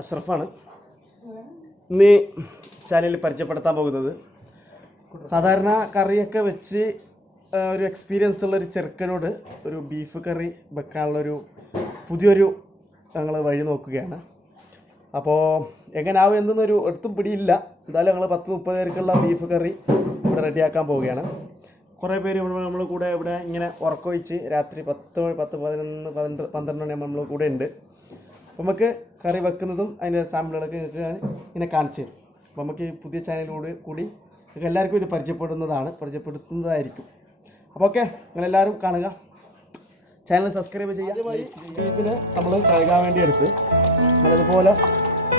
അഷ്റഫാണ്. ഇന്ന് ചാനലിൽ പരിചയപ്പെടുത്താൻ പോകുന്നത് സാധാരണ കറിയൊക്കെ വെച്ച് ഒരു എക്സ്പീരിയൻസ് ഉള്ളൊരു ചെറുക്കനോട് ഒരു ബീഫ് കറി വെക്കാനുള്ളൊരു പുതിയൊരു ഞങ്ങൾ വഴി നോക്കുകയാണ്. അപ്പോൾ എങ്ങനെയാവും എന്നൊരു ഒട്ടും പിടിയില്ല. എന്തായാലും ഞങ്ങൾ 10-30 പേർക്കുള്ള ബീഫ് കറി ഇവിടെ റെഡിയാക്കാൻ പോവുകയാണ്. കുറേ പേര് നമ്മൾ കൂടെ ഇവിടെ ഇങ്ങനെ ഉറക്കമൊഴിച്ച് രാത്രി 10-11-12 മണി നമ്മൾ കൂടെ ഉണ്ട്. അപ്പോൾ നമുക്ക് കറി വെക്കുന്നതും അതിൻ്റെ സാമ്പിളുകളൊക്കെ നിങ്ങൾക്ക് ഇങ്ങനെ കാണിച്ചു തരും. അപ്പോൾ നമുക്ക് ഈ പുതിയ ചാനലിലൂടെ കൂടി നിങ്ങൾക്ക് എല്ലാവർക്കും ഇത് പരിചയപ്പെടുത്തുന്നതായിരിക്കും. അപ്പോൾ ഓക്കെ, നിങ്ങളെല്ലാവരും കാണുക, ചാനൽ സബ്സ്ക്രൈബ് ചെയ്യുക. ബീഫിന് നമ്മൾ കഴുകാൻ വേണ്ടി എടുത്ത് നല്ലതുപോലെ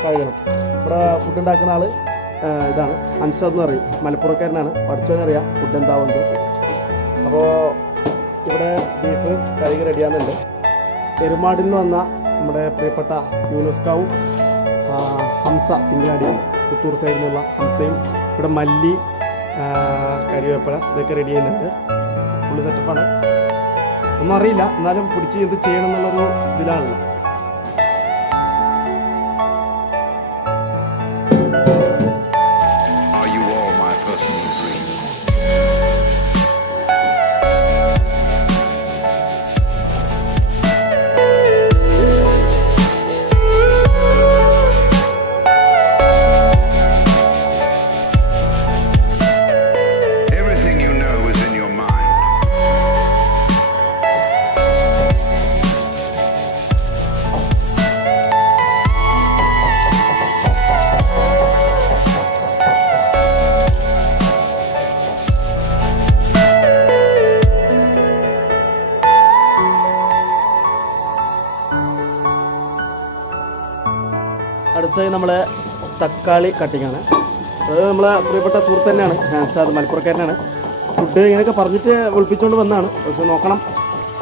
കഴുകണം. ഇവിടെ ഫുഡ് ഉണ്ടാക്കുന്ന ആൾ ഇതാണ് അൻഷദ് എന്ന് പറയും, മലപ്പുറക്കാരനാണ്. പഠിച്ചവനറിയാം ഫുഡ് എന്താവുന്നത്. അപ്പോൾ ഇവിടെ ബീഫ് കഴുകി റെഡിയാകുന്നുണ്ട്. എരുമാടിൽ നിന്ന് വന്ന നമ്മുടെ പ്രിയപ്പെട്ട യൂനുസ്കാവും ഹംസ തിങ്കളാടി പുത്തൂർ സൈഡിൽ നിന്നുള്ള ഹംസയും ഇവിടെ മല്ലി കരിവേപ്പില ഇതൊക്കെ റെഡി ചെയ്യുന്നുണ്ട്. ഫുള്ള് സെറ്റപ്പാണ്. ഒന്നും അറിയില്ല, എന്നാലും പിടിച്ച് എന്ത് ചെയ്യണം എന്നുള്ളൊരു ഇതിലാണല്ലോ. അടുത്തത് നമ്മളെ തക്കാളി കട്ടിങ്ങാണ്. അത് നമ്മളെ പ്രിയപ്പെട്ട സുഹൃത്ത് തന്നെയാണ്, അത് മലപ്പുറക്കാരനാണ്. ഫുഡ് ഇങ്ങനെയൊക്കെ പറഞ്ഞിട്ട് ഒളിപ്പിച്ചുകൊണ്ട് വന്നതാണ്. പക്ഷെ നോക്കണം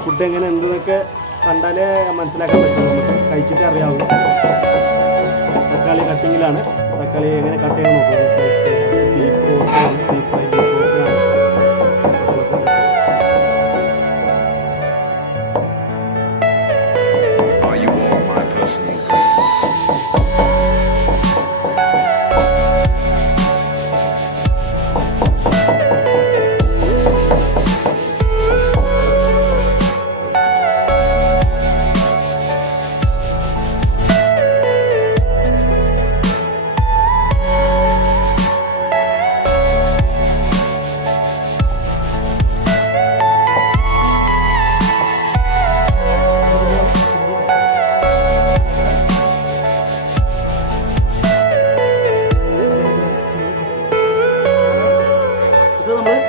ഫുഡ് എങ്ങനെ ഉണ്ടെന്നൊക്കെ കണ്ടാലേ മനസ്സിലാക്കാൻ പറ്റും, നമുക്ക് കഴിച്ചിട്ടേ അറിയാവൂ. തക്കാളി കട്ടിങ്ങിലാണ്. തക്കാളി എങ്ങനെ കട്ട് ചെയ്യാൻ നോക്കുന്നത്. ബീഫ് റോസ്റ്റാണ്, ബീഫ് ഫ്രൈ, ബീഫ് റോസ്റ്റാണ്.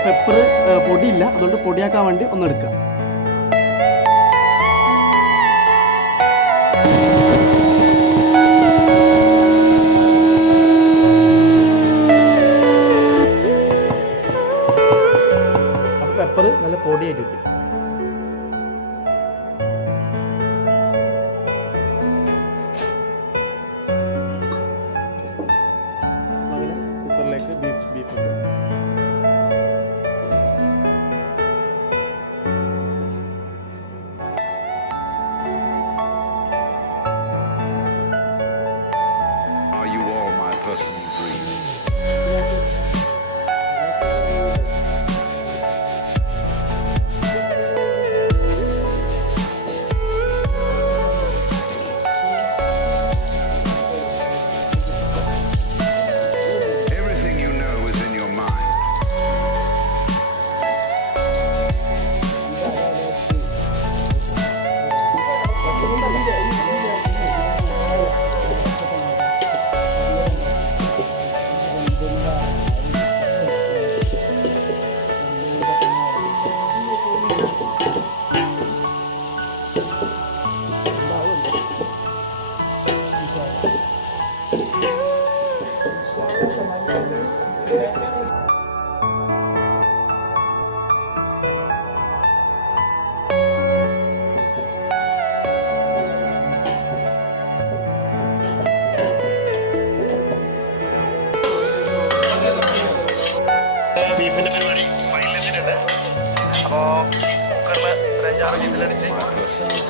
പെപ്പർ പൊടിയില്ല, അതുകൊണ്ട് പൊടിയാക്കാൻ വേണ്ടി ഒന്നെടുക്കുക. അപ്പോൾ പെപ്പർ നല്ല പൊടിയായിട്ട് കിട്ടി. അങ്ങനെ കുക്കറിലേക്ക് ബീഫ് ഇട്ടു.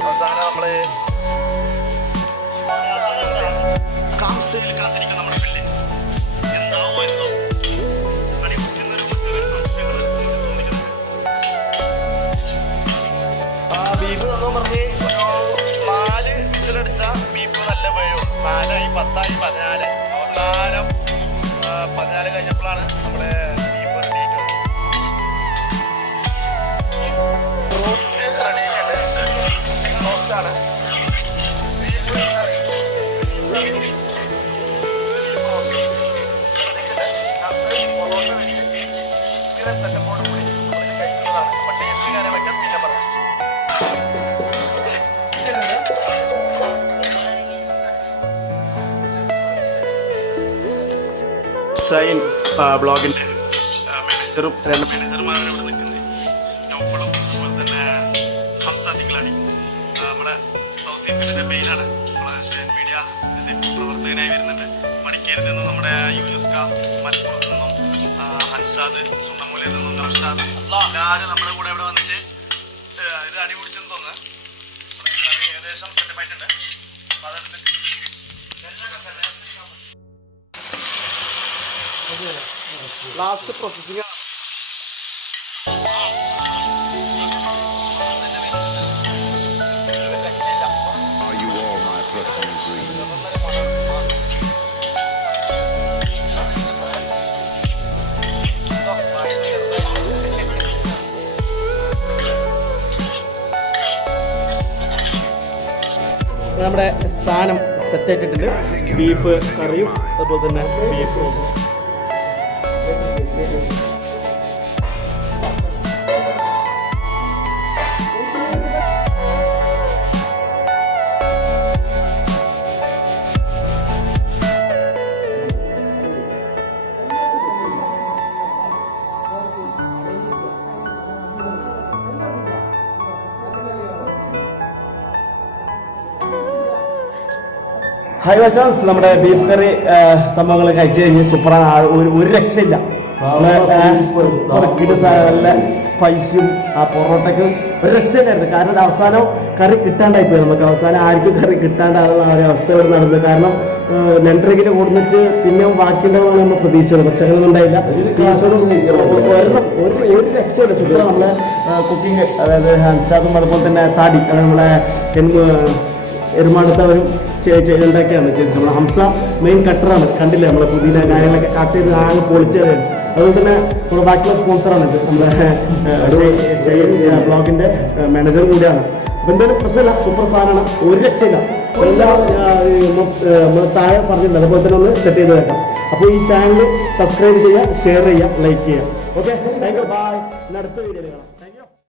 അവസാനം നമ്മൾ ആശയിൽ കാത്തിരിക്കുന്ന നമ്മുടെ പിള്ളേ എന്താവോ എന്തോ ചെറിയ സംശയങ്ങൾ തോന്നിക്കുന്നുണ്ട്. ബീഫ് തന്നു പറഞ്ഞ് ഒരു 4 വിസിലടിച്ച ബീഫ് നല്ല വേഴും 4 10 14 അവസാനം 14 കഴിഞ്ഞപ്പോഴാണ് നമ്മുടെ ബീഫ് റെഡി ആയിട്ടുള്ളത്. റോസ്റ്റ് റെഡി ആയിട്ടുണ്ട്. റോസ്റ്റാണ് സെറ്റപ്പോട് കൂടി നമുക്ക് കഴിക്കുന്നതാണ്. അപ്പൊ ടേസ്റ്റ് കാര്യങ്ങളൊക്കെ പിന്നെ പറയാം. ഷൈൻ ബ്ലോഗിന്റെ മാനേജറും 2 മാനേജർമാരാണ് ഇവിടെ നിൽക്കുന്നത്. നൗഫളും അതുപോലെ തന്നെ ഹംസ തിങ്കളാടി നമ്മുടെ തൗസീഫിന്റെ മെയിനാണ്. നമ്മളെ ഷൈൻ മീഡിയ പ്രവർത്തകനായി വരുന്നുണ്ട്. മടിക്കേരിൽ നിന്നും നമ്മുടെ യൂനുസ്ക, മലപ്പുറത്ത് നിന്നും ഹൻഷാദ്, സുണ്ണമൂലയിൽ നിന്നും നൗഷാദ് എല്ലാവരും നമ്മുടെ കൂടെ ഇവിടെ വന്നിട്ട് ഇത് അടിപിടിച്ചെന്ന് തോന്നുന്നു. ഏകദേശം സെറ്റപ്പായിട്ടുണ്ട്. അപ്പോൾ അതെടുത്തിട്ട് ലാസ്റ്റ് പ്രോസസ്സിംഗ് ആണ്. നമ്മുടെ സാധനം സെറ്റ് ആയിട്ടിട്ടുണ്ട്. ബീഫ് കറിയും അതുപോലെ തന്നെ ബീഫ് റോസ്റ്റ്. ഹൈ വാച്ചാൻസ് നമ്മുടെ ബീഫ് കറി സംഭവങ്ങൾ കഴിച്ചു കഴിഞ്ഞ് സൂപ്പറാണ്. ഒരു രക്ഷയില്ല. നല്ല സ്പൈസും ആ പൊറോട്ടയ്ക്കും ഒരു രക്ഷയില്ലായിരുന്നു. കാരണം അവസാനം കറി കിട്ടാണ്ടായിപ്പോയി. നമുക്ക് അവസാനം ആർക്കും കറി കിട്ടാണ്ടാകുന്ന ആ ഒരു അവസ്ഥ ഇവിടെ നടന്നത്. കാരണം 2.5 കിലോ കൊടുത്തിട്ട് പിന്നെ ബാക്കിയുണ്ടാവുന്ന നമ്മൾ പ്രതീക്ഷിച്ചത്. പക്ഷെ അങ്ങനെയൊന്നും ഉണ്ടായില്ല. ഒരു രക്ഷയില്ല. സുഖം നമ്മളെ കുക്കിംഗ്, അതായത് ഹൻഷാദും അതുപോലെ തന്നെ താടി നമ്മളെ എരുമാടുത്തവരും ഉണ്ടാക്കിയാണ് ചെയ്തത്. നമ്മളെ ഹംസ മെയിൻ കട്ടറാണ്. കണ്ടില്ലേ നമ്മളെ പുതിയ കാര്യങ്ങളൊക്കെ കട്ട് ചെയ്ത് ആകെ പൊളിച്ചത്. അതുപോലെ തന്നെ നമ്മുടെ ബാക്കിയുള്ള സ്പോൺസറാണ് ഇത്. നമ്മുടെ ബ്ലോഗിന്റെ മാനേജറും കൂടിയാണ്. അപ്പോൾ എന്തായാലും പ്രശ്നമില്ല, സൂപ്പർ സാധനമാണ്. ഒരു രക്ഷയില്ല. എല്ലാം നമ്മൾ താഴെ പറഞ്ഞിട്ടുണ്ട്. അതുപോലെ തന്നെ ഒന്ന് സെറ്റ് ചെയ്ത് വെക്കാം. അപ്പോൾ ഈ ചാനൽ സബ്സ്ക്രൈബ് ചെയ്യുക, ഷെയർ ചെയ്യുക, ലൈക്ക് ചെയ്യുക. Okay, thank you, bye. അടുത്ത വീഡിയോയിൽ കാണാം.